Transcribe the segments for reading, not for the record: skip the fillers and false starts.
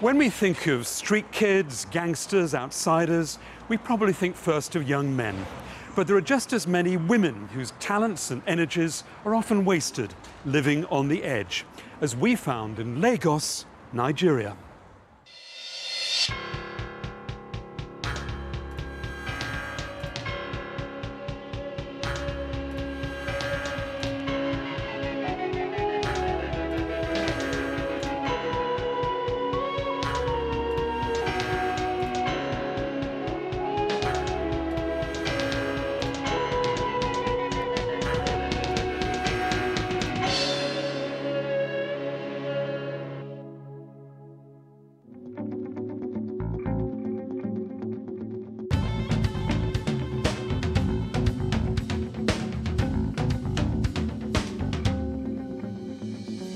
When we think of street kids, gangsters, outsiders, we probably think first of young men. But there are just as many women whose talents and energies are often wasted, living on the edge, as we found in Lagos, Nigeria.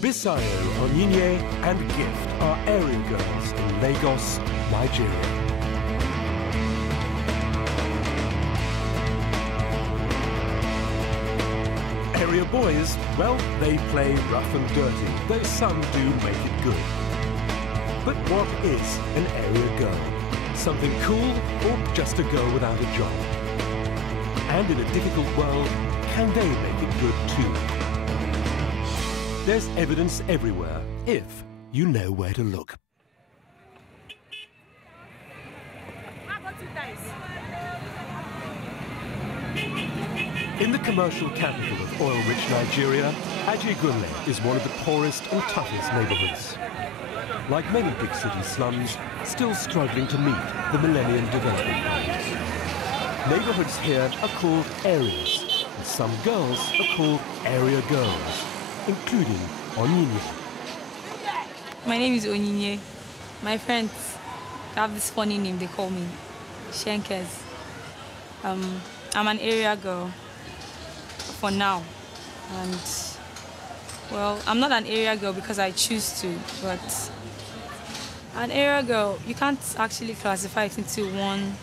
Busayo, Onyinye and Gift are area girls in Lagos, Nigeria. Area boys, well, they play rough and dirty, though some do make it good. But what is an area girl? Something cool or just a girl without a job? And in a difficult world, can they make it good too? There's evidence everywhere, if you know where to look. In the commercial capital of oil-rich Nigeria, Ajegunle is one of the poorest and toughest neighborhoods. Like many big city slums, still struggling to meet the Millennium Development Goals. Neighborhoods here are called areas, and some girls are called area girls, including Onyinye. My name is Onyinye. My friends have this funny name they call me, Shenkers. I'm an area girl for now. And, well, I'm not an area girl because I choose to, but an area girl, you can't actually classify it into one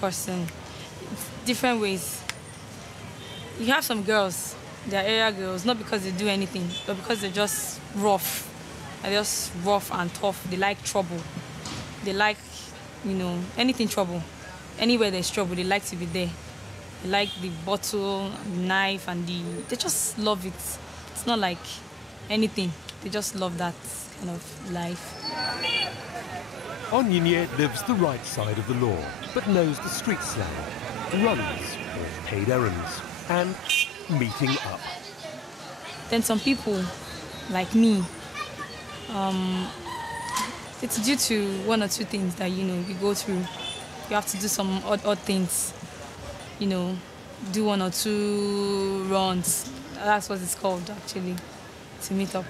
person. It's different ways. You have some girls, they're area girls, not because they do anything, but because they're just rough. They're just rough and tough. They like trouble. They like, anything trouble. Anywhere there's trouble, they like to be there. They like the bottle, the knife, and they just love it. It's not like anything. They just love that kind of life. Onyinye lives the right side of the law, but knows the street slang, runs or paid errands, and meeting up. Then some people, like me, it's due to one or two things that, you go through. You have to do some odd things, do one or two runs. That's what it's called, actually, to meet up.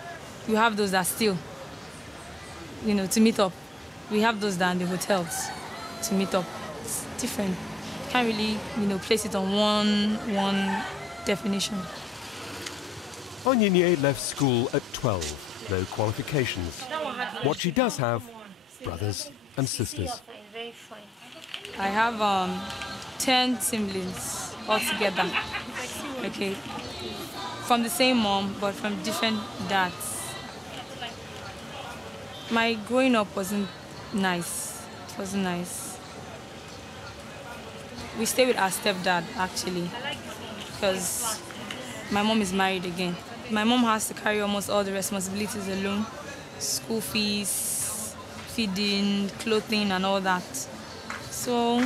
You have those that still, to meet up. We have those that are in the hotels to meet up. It's different. You can't really, place it on one definition. Onyinye left school at 12, no qualifications. What she does have, brothers and sisters. I have 10 siblings altogether, okay, from the same mom, but from different dads. My growing up wasn't nice. It wasn't nice. We stay with our stepdad, actually, because my mom is married again. My mom has to carry almost all the responsibilities alone. School fees, feeding, clothing, and all that. So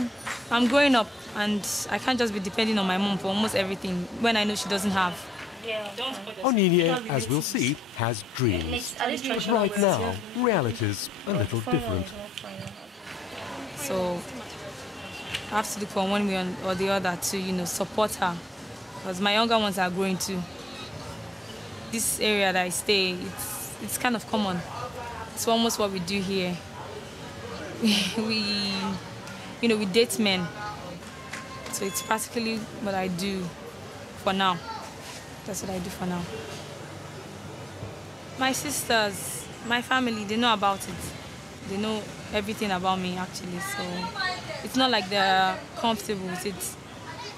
I'm growing up, and I can't just be depending on my mom for almost everything when I know she doesn't have. Onyinye, as we'll see, has dreams. But right now, reality's a little different. So I have to look for one way or the other to, support her. Because my younger ones are growing too. This area that I stay, it's kind of common. It's almost what we do here. We date men. So it's practically what I do for now. That's what I do for now. My sisters, my family, they know about it. They know everything about me, actually. So it's not like they're comfortable with it.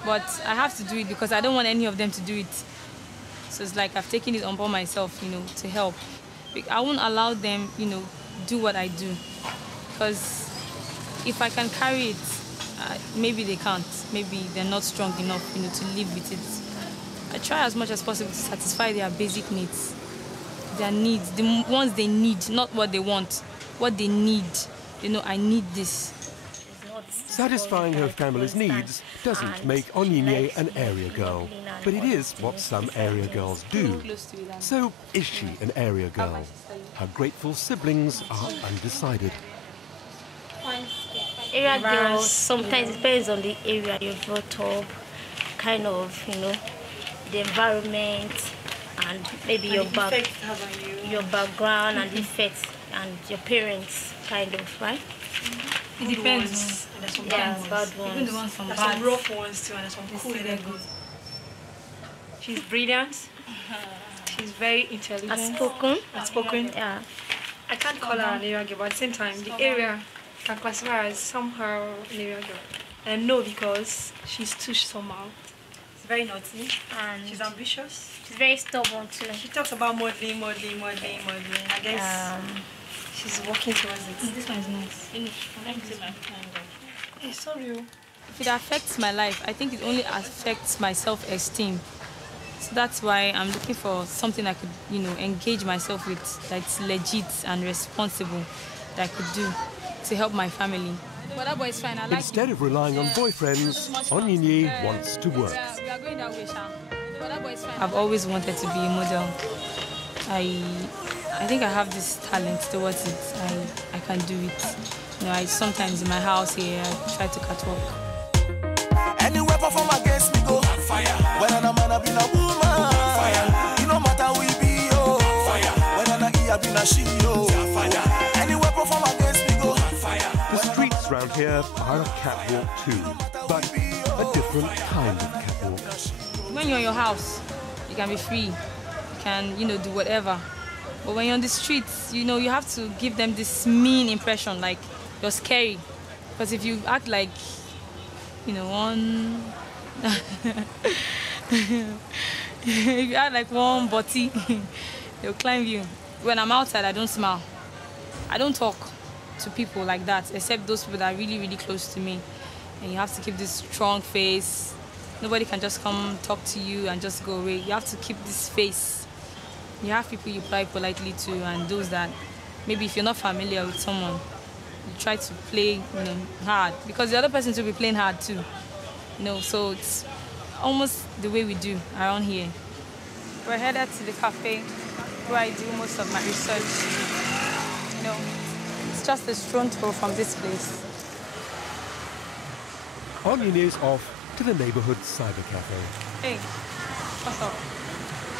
But I have to do it because I don't want any of them to do it. So it's like I've taken it upon myself, to help. I won't allow them, do what I do. Because if I can carry it, maybe they can't. Maybe they're not strong enough, to live with it. I try as much as possible to satisfy their basic needs. Their needs, the ones they need, not what they want. What they need. I need this. Satisfying her family's needs doesn't make Onyinye an area girl, but it is what some area girls do. So, is she an area girl? Her grateful siblings are undecided. Area girls, sometimes it depends on the area you're brought up, kind of, the environment, and maybe your background and the effects, and your parents, kind of, right? It depends. Bad ones. Even the ones from There's bad. some rough ones too, and there's some cool. They're good. She's brilliant. She's very intelligent. Outspoken. Yeah. I can't call her an area girl, but at the same time, the area can classify her as somehow an area girl. And no, because she's too somehow. She's very naughty. And she's ambitious. She's very stubborn too. She talks about modeling. I guess she's working towards it. This one is nice. Hey, sorry. If it affects my life, I think it only affects my self-esteem. So that's why I'm looking for something I could, engage myself with that's legit and responsible that I could do to help my family. But that boy is fine. I like Instead of relying on boyfriends, Onyinye wants to work. We are going that way, Sha. But that boy is fine. I've always wanted to be a model. I think I have this talent towards it. I can do it. I sometimes in my house here, I try to catwalk. Any weapon from against me go on fire. When I'm a man, I be a woman. Fire. You no matter we be yo. Fire. When I'm a he, I be a she yo. Fire. Any weapon from against me go on fire. The streets round here are a catwalk too, but a different kind of catwalk. When you're in your house, you can be free. You can, do whatever. But when you're on the streets, you have to give them this mean impression, like you're scary. Because if you act like, one... if you act like one body, they'll climb you. When I'm outside, I don't smile. I don't talk to people like that, except those people that are really, really close to me. And you have to keep this strong face. Nobody can just come talk to you and just go away. You have to keep this face. You have people you reply politely to, and those that maybe if you're not familiar with someone, you try to play hard, because the other person will be playing hard too. So it's almost the way we do around here. We're headed to the cafe where I do most of my research. It's just a stone's throw from this place. Onyinye is off to the neighborhood cyber cafe. Hey, what's up?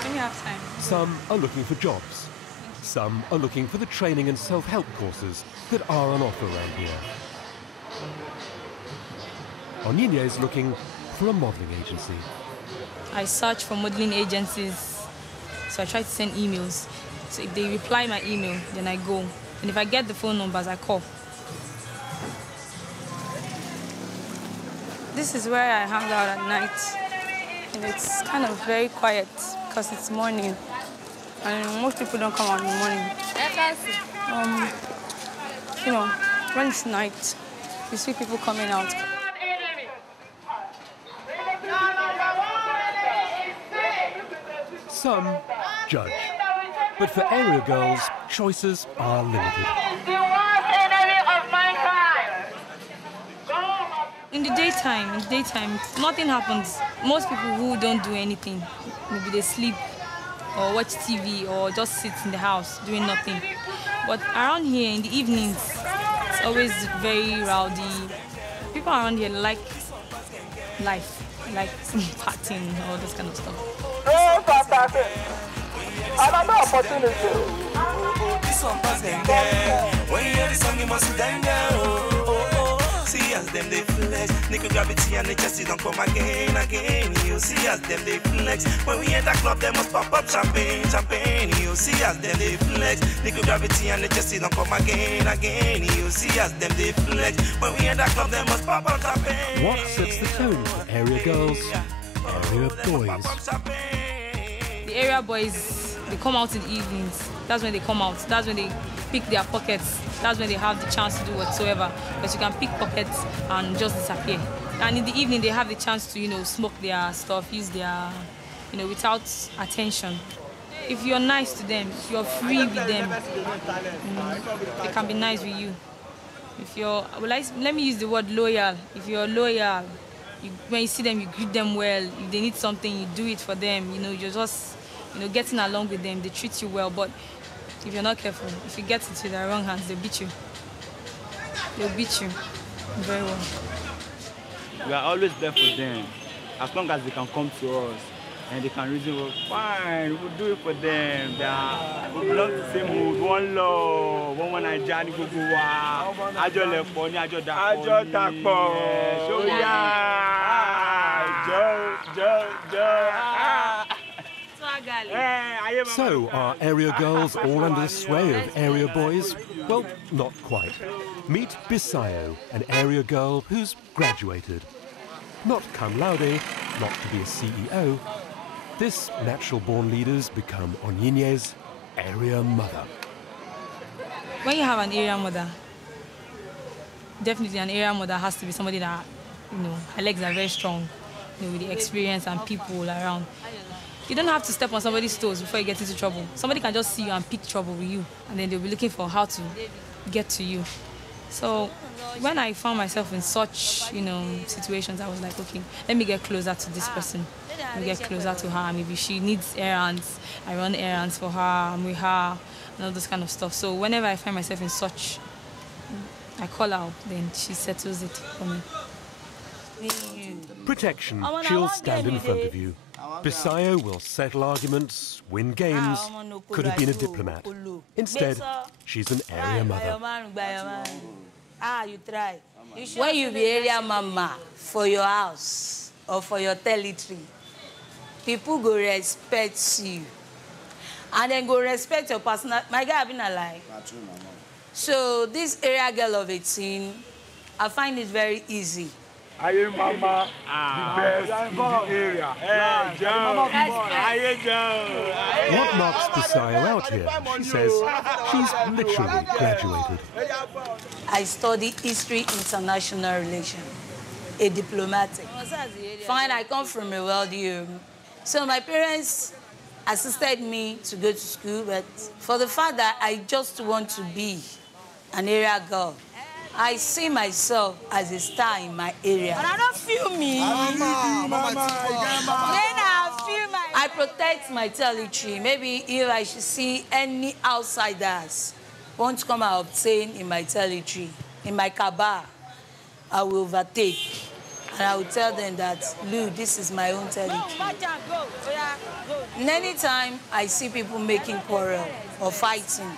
When you have time. Some are looking for jobs. Some are looking for the training and self-help courses that are on offer around here. Onyinye is looking for a modeling agency. I search for modeling agencies, so I try to send emails. So if they reply my email, then I go. And if I get the phone numbers, I call. This is where I hang out at night. And it's kind of very quiet because it's morning. And most people don't come out in the morning. When it's night, you see people coming out. Some judge. But for area girls, choices are limited. In the daytime, nothing happens. Most people who don't do anything, maybe they sleep or watch TV or just sit in the house doing nothing. But around here in the evenings, it's always very rowdy. People around here like life, like partying, all this kind of stuff. Another opportunity. This one pass them there. When you hear the song, you must stand there. See as them they flex. Nickel gravity and the chest don't come again. You see as them they flex. When we enter club, they must pop up champagne. You see as them they flex. Nickel gravity and the chest don't come again. You see as them they flex. When we enter club, they must pop up champagne. What sets the tone for area girls? Area boys. The area boys they come out in the evenings. That's when they come out. That's when they pick their pockets. That's when they have the chance to do whatsoever. Because you can pick pockets and just disappear. And in the evening, they have the chance to, smoke their stuff, use their, without attention. If you're nice to them, if you're free with them, they can be nice with you. If you're, let me use the word loyal. If you're loyal, when you see them, you greet them well. If they need something, you do it for them. You're just, getting along with them. They treat you well. But if you're not careful, if you get into their wrong hands, they'll beat you. They'll beat you very well. We are always there for them. As long as they can come to us and they can reason, well, fine, we'll do it for them. We belong to the same mood, one love, one Nigeria, Ajegunle funny, Ajegunle. So, are area girls all under the sway of area boys? Well, not quite. Meet Busayo, an area girl who's graduated. Not cum laude, not to be a CEO. This natural-born leader's become Onyinye's area mother. When you have an area mother, definitely an area mother has to be somebody that, her legs are very strong, with the experience and people around. You don't have to step on somebody's toes before you get into trouble. Somebody can just see you and pick trouble with you, and then they'll be looking for how to get to you. So when I found myself in such, situations, I was like, okay, let me get closer to this person. Let me get closer to her. Maybe she needs errands, I run errands for her, I'm with her, and all this kind of stuff. So whenever I find myself in such, I call her, then she settles it for me. Protection. She'll stand in front of you. Busayo will settle arguments, win games. Could have been a diplomat. Instead, she's an area mother. You try. When you be area mama for your house or for your territory, people go respect you. And then go respect your personal. My guy have been alive. So this area girl of 18, I find it very easy. I am Mama, the best in the area. What marks Busayo out here? She says she's literally graduated. I study history, international relations, a diplomatic. Fine, I come from a wealthy home. So my parents assisted me to go to school, but for the fact that I just want to be an area girl, I see myself as a star in my area. And I don't feel me. I protect my territory. Maybe if I should see any outsiders want to come and obtain in my territory, in my cabal, I will overtake. And I will tell them that, look, this is my own territory. And anytime I see people making quarrel or fighting,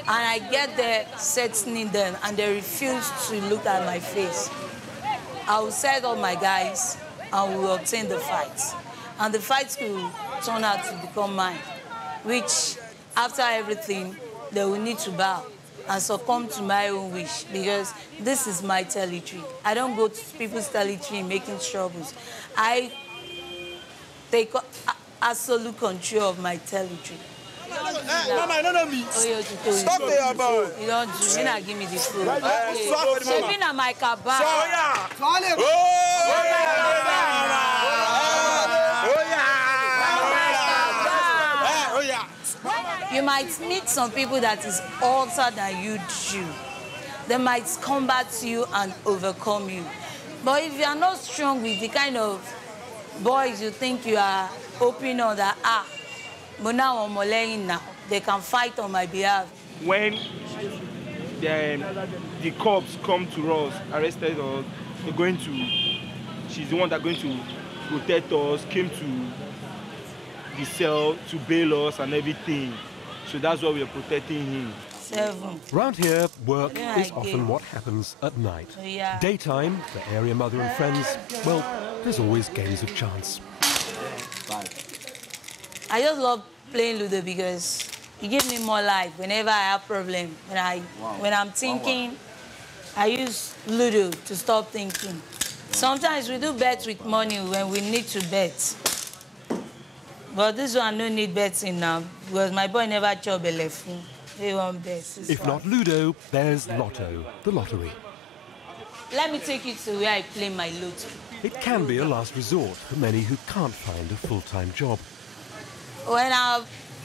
and I get there, settling them, and they refuse to look at my face, I will set up my guys, and we will obtain the fight. And the fight will turn out to become mine, which, after everything, they will need to bow and succumb to my own wish, because this is my territory. I don't go to people's territory making troubles. I take absolute control of my territory. Mama, I don't know me. Stop there, boy. You don't do. You not give me the food. She's been at my cabal. You might meet some people that is older than you do. They might combat you and overcome you. But if you are not strong with the kind of boys you think you are opening on that, but now I'm laying now, they can fight on my behalf. When the cops come to us, arrested us, they're going to, she's the one that's going to protect us, came to the cell to bail us and everything. So that's why we are protecting him. 7. Round here, work is often what happens at night. Daytime, the area mother and friends, well, there's always games of chance. I just love playing Ludo because it gives me more life whenever I have problems. When I'm thinking, I use Ludo to stop thinking. Sometimes we do bet with money when we need to bet. But this one no need betting now because my boy never chop bellefun. They won't bet. If not Ludo, there's Lotto, the lottery. Let me take you to where I play my lotto. It can be a last resort for many who can't find a full-time job. When I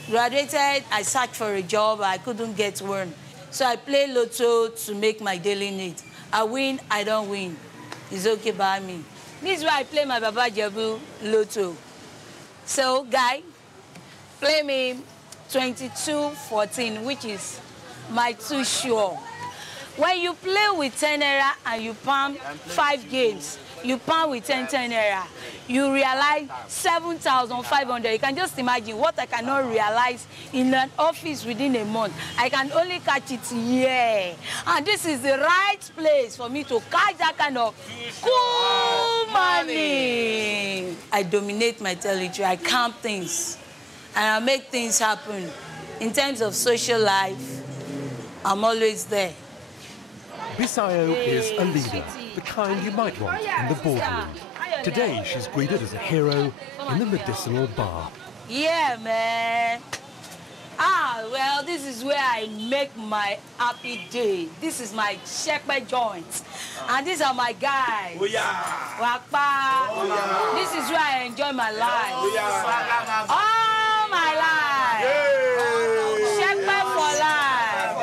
graduated, I searched for a job. I couldn't get one. So I play lotto to make my daily needs. I win, I don't win. It's okay by me. This is why I play my Baba Jebu lotto. So, guy, play me 22-14, which is my too sure. When you play with 10 naira and you palm 5 games, you palm with 10 naira, you realize 7,500. You can just imagine what I cannot realize in an office within a month. I can only catch it here. And this is the right place for me to catch that kind of cool money. I dominate my territory. I calm things. And I make things happen. In terms of social life, I'm always there. Busayo is a leader, the kind you might want in the boardroom. Today, she's greeted as a hero in the medicinal bar. Yeah, man. Well, this is where I make my happy day. This is my shepherd joint. And these are my guys. Wakpa. This is where I enjoy my life. All my life. Shepherd for life.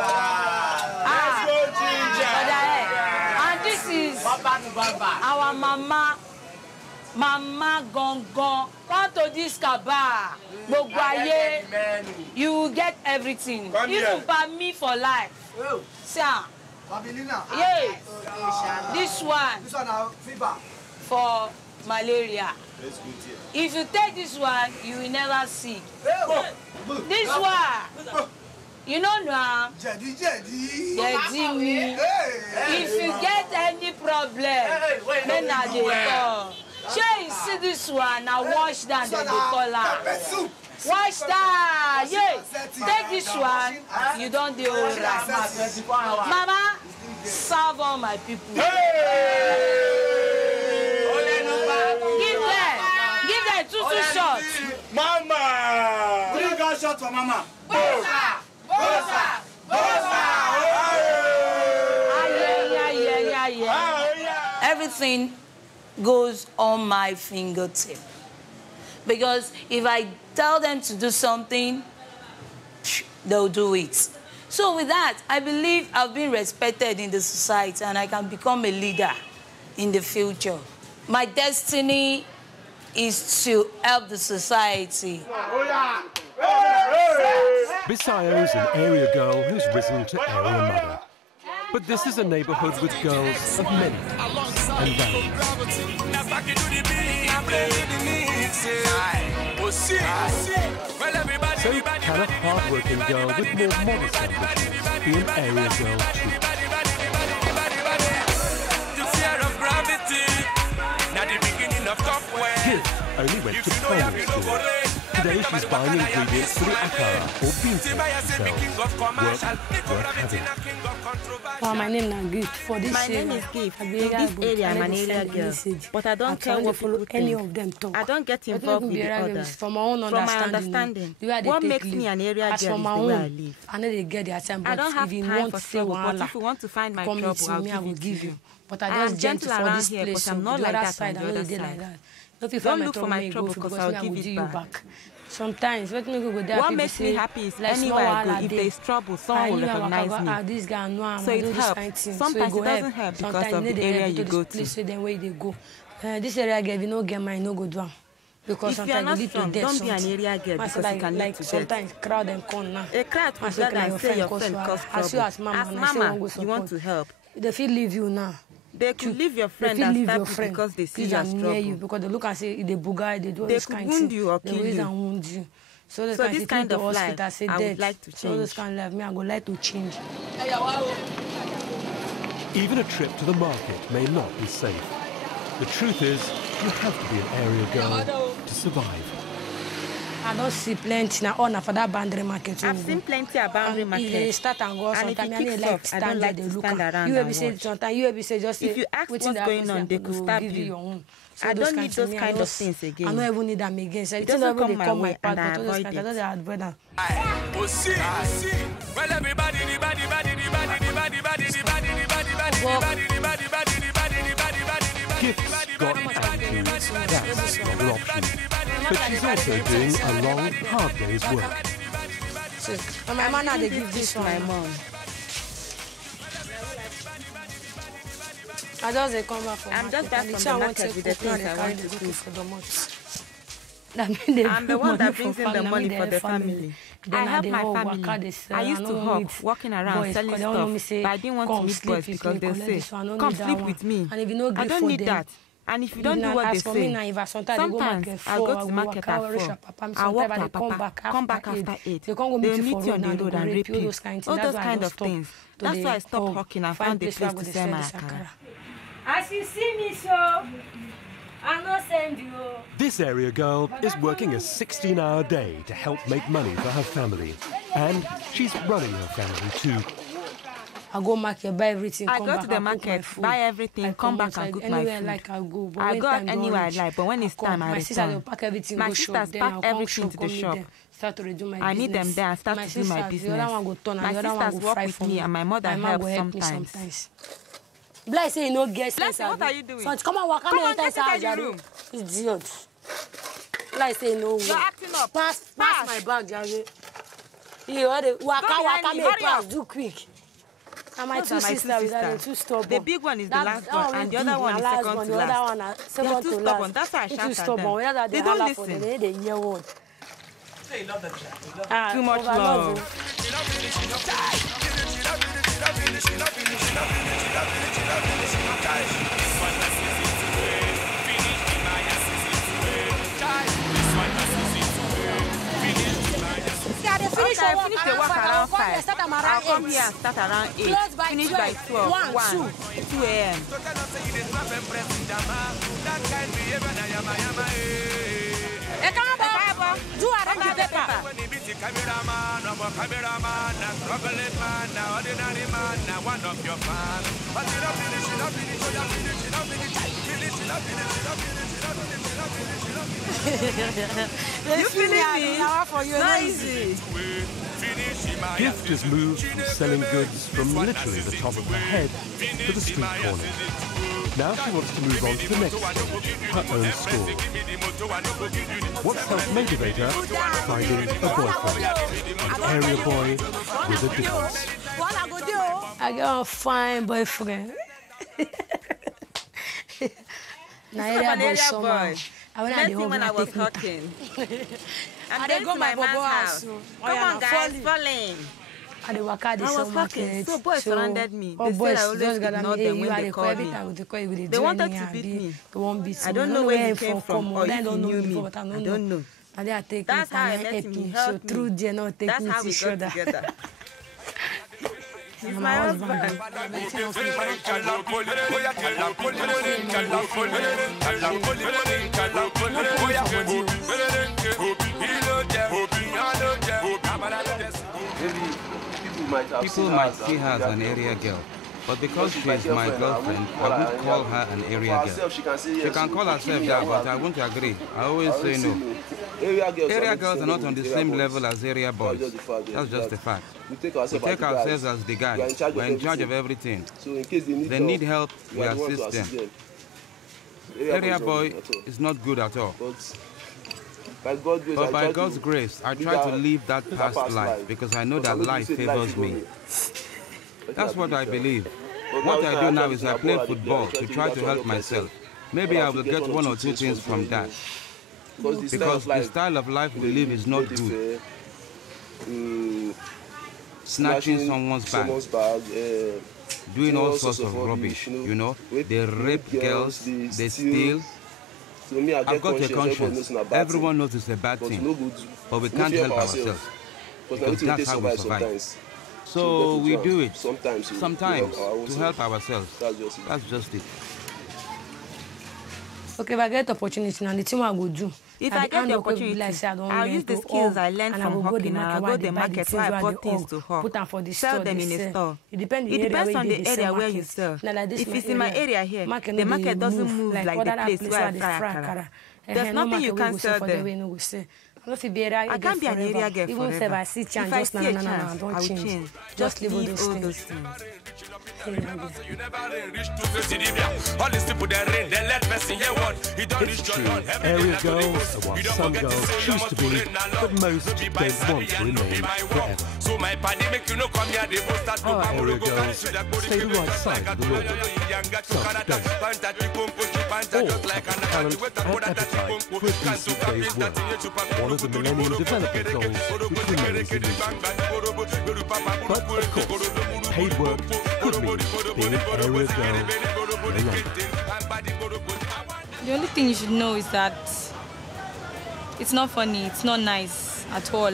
And this is our mama. Mama Gongon. Come to this kaba. You will get everything. Even by me for life. Sir. Yeah. This one for malaria. If you take this one, you will never see. This one, you know now. If you get any problem, then I dey sure you see this one, now wash down the color. Wash that, yeah. Take this one, you don't do all right. Mama, serve all my people. Give them two shots. Mama! 3 gunshots for Mama. Bosa! Everything goes on my fingertip. Because if I tell them to do something, they'll do it. So with that, I believe I've been respected in the society and I can become a leader in the future. My destiny is to help the society. Busayo is an area girl who's risen to area mother. But this is a neighborhood with girls of many types and values. So can a hard-working girl with more modest ambitions be an area girl too? Gift only went to primary school. Today she's buying ingredients for the akara or beans herself. Work having. Oh, my name is Gift. For this my name is Gift. In this area, I'm an area girl. But I don't care what people think. Any of them talk. I don't get involved with the others. From my own understanding. What makes me an area girl is the way I live. I know they get their time, I don't have time for trouble, but if you want to find my trouble, I will give you. But I just gentle around here, but I'm not like that on the other side. Don't look for my trouble because I'll give it back. Sometimes what makes me happy is anywhere I go, if there's trouble, someone will recognize me. So it helps. Sometimes it doesn't help because of the area you go to. This area girl, if you don't get mine, no go down. Because if you are not strong, don't be an area girl because you can lead to death. Sometimes crowd them come now. A crowd will get and say your friend cause trouble. As mama, you want to help. They feel leave you now. They could leave your friend and stab you because they see your struggle. Because they look and say they buga, they do all this kind of thing. They could wound you or kill you. Wound you. So this kind of life, I would like to change. So this kind of life, I would like to change. Even a trip to the market may not be safe. The truth is, you have to be an area girl to survive. I don't see plenty now. On for that boundary market. I've seen plenty of boundary market. They start and go. And if you keep soft, I don't like to stand around. You will be say sometimes. You will be say just. If you ask what's going on, they could stab you. So I don't need those kind of things again. I don't even need them again. So it doesn't come my way, and I avoid it. I don't avoid them. Well, everybody, Gift's got attitudes, that's not an option. But she's also doing a long, hard day's work. So, my man had to give this to my mom. I just come back from I'm just back from the market with the things I want to do for the month. I'm the one that brings in the money for the family. I help my family. I used to hawk, walking around, selling stuff, but I didn't want to meet boys because they say, come sleep with me. I don't need that. And if you don't do what they say, sometimes I'll go to the market at 4. I'll walk to Papa, come back after 8. They'll meet you on the road and rape you. All those kind of things. That's why I stopped hawking and found a place to sell my akara. As you see me, so I'll not send you. This area girl is working a 16-hour day to help make money for her family. And she's running her family too. I go market, buy everything, I go to the market, buy everything, come back and cook my food. Like I go. I go anywhere I like, but when it's time, I return. My sisters pack everything to the shop. I need them there and start to do my business. My sisters work with me and my mother helps sometimes. Bless say you no get sense. Bless, what are you doing? So come on, walk inside your room. Idiot. Bless say no. You're acting up. Pass my bag, Jare. You are waka me pass. Do quick. And my two sisters are too stubborn. The big one is the last one, and the other one is second to last. They are too stubborn. That's why I shout at them. They don't listen. They hear one. Say you love them. Too much love. After I finish the work around 5, I'll come here and start around 8. Finish by 12, 2 a.m. Do arrange the paper. You finish me? Nice. Gift has moved from selling goods from literally the top of her head to the street corner. Now she wants to move on to the next stage, her own store. What's helped motivate her? Finding a boyfriend, an area boy with a difference. I got a fine boyfriend. Area boy. I met him when I was hawking. And then to my man's house. Come on, guys, falling. I was hawking, so boys surrounded me. They said I always ignored them when they called me. They wanted to beat me. I don't know where he came from or if he knew me. I don't know. That's how I met him. He helped me. That's how we got together. He's my husband. People might see her as an area girl, but because she is my girlfriend, I would call her an area girl. She can call herself that, but I won't agree. I always say no. Area girls are not on the same level as area boys. That's just a fact. We take ourselves as the guys. We're in charge of everything. They need help, we assist them. Area boy is not good at all. But by God's grace, I try to live that past life because I know that life favors me. That's what I believe. What I do now is I play football to try to help myself. Maybe I will get 1 or 2 things from that. Because the style of life we live is not good. Snatching someone's bag, doing all sorts of rubbish, you know. They rape girls, they steal. I've got a conscience. Everyone knows it's a bad thing, but we can't help ourselves because that's how we survive. So we do it sometimes to help ourselves. That's just it. Okay, if I get opportunity, and the thing I go do. If I get the opportunity, I'll use the skills I learned from hawking, and I'll go to the market where I bought things to hawk, sell them in a store. It depends on the area where you sell. If it's in my area here, the market doesn't move like the place where I fry akara. There's nothing you can sell there. I can't be an area girl forever. If I see a chance, I will change. Just leave all those things. It's true, area girls are what some girls choose to be, but most don't want to remain forever. Our area girls stay the right side of the law. Some don't. All have the talent and appetite for a decent day's work. One of the Millennium Development Goals, which remains elusive. But of course, paid work could mean being an area girl no longer. The only thing you should know is that it's not funny, it's not nice at all.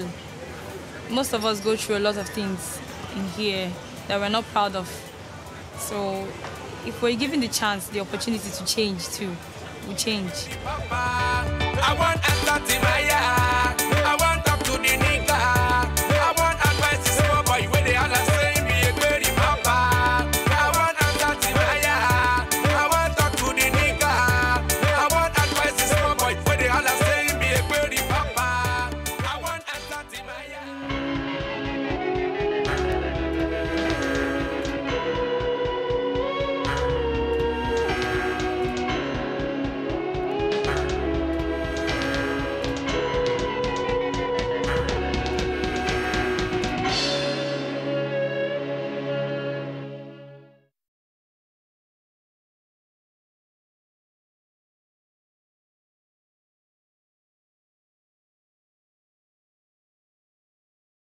Most of us go through a lot of things in here that we're not proud of. So if we're given the chance, the opportunity to change too, we change. I want